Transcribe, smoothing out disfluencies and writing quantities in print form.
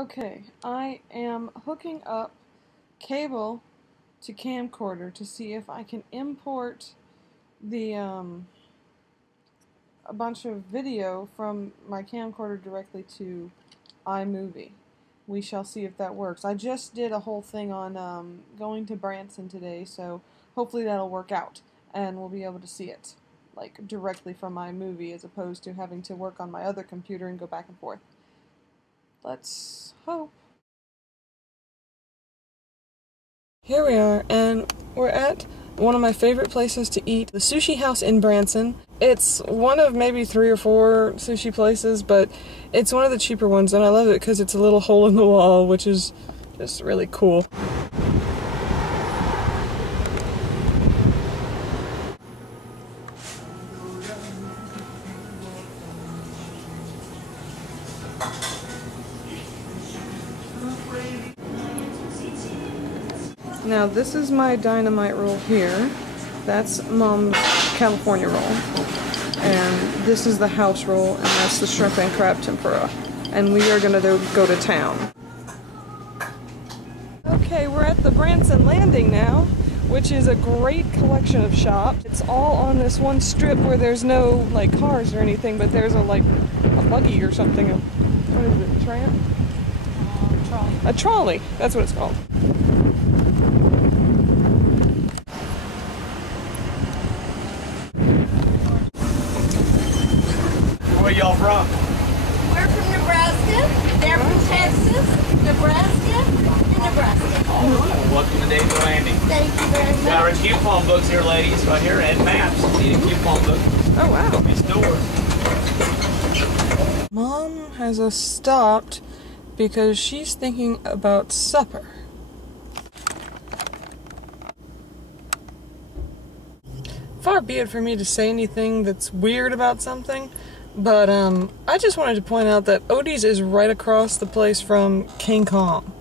Okay, I am hooking up cable to Camcorder to see if I can import the a bunch of video from my camcorder directly to iMovie. We shall see if that works. I just did a whole thing on going to Branson today, so hopefully that'll work out and we'll be able to see it like directly from iMovie as opposed to having to work on my other computer and go back and forth. Let's hope. Here we are, and we're at one of my favorite places to eat, the Sushi House in Branson. It's one of maybe 3 or 4 sushi places, but it's one of the cheaper ones, and I love it because it's a little hole in the wall, which is just really cool. Now this is my dynamite roll here. That's Mom's California roll. And this is the house roll, and that's the shrimp and crab tempura. And we are gonna go to town. Okay, we're at the Branson Landing now, which is a great collection of shops. It's all on this one strip where there's no like cars or anything, but there's a buggy or something. What is it, a tramp? Trolley. A trolley, that's what it's called. Where y'all from? We're from Nebraska. They're from Texas, Nebraska, and Nebraska. All right. Welcome to David Landing. Thank you very much. Got our coupon books here, ladies, right here, and maps. Need a coupon book. Oh wow. It's doors. Mom has us stopped because she's thinking about supper. Far be it for me to say anything that's weird about something, but I just wanted to point out that Odie's is right across the place from King Kong.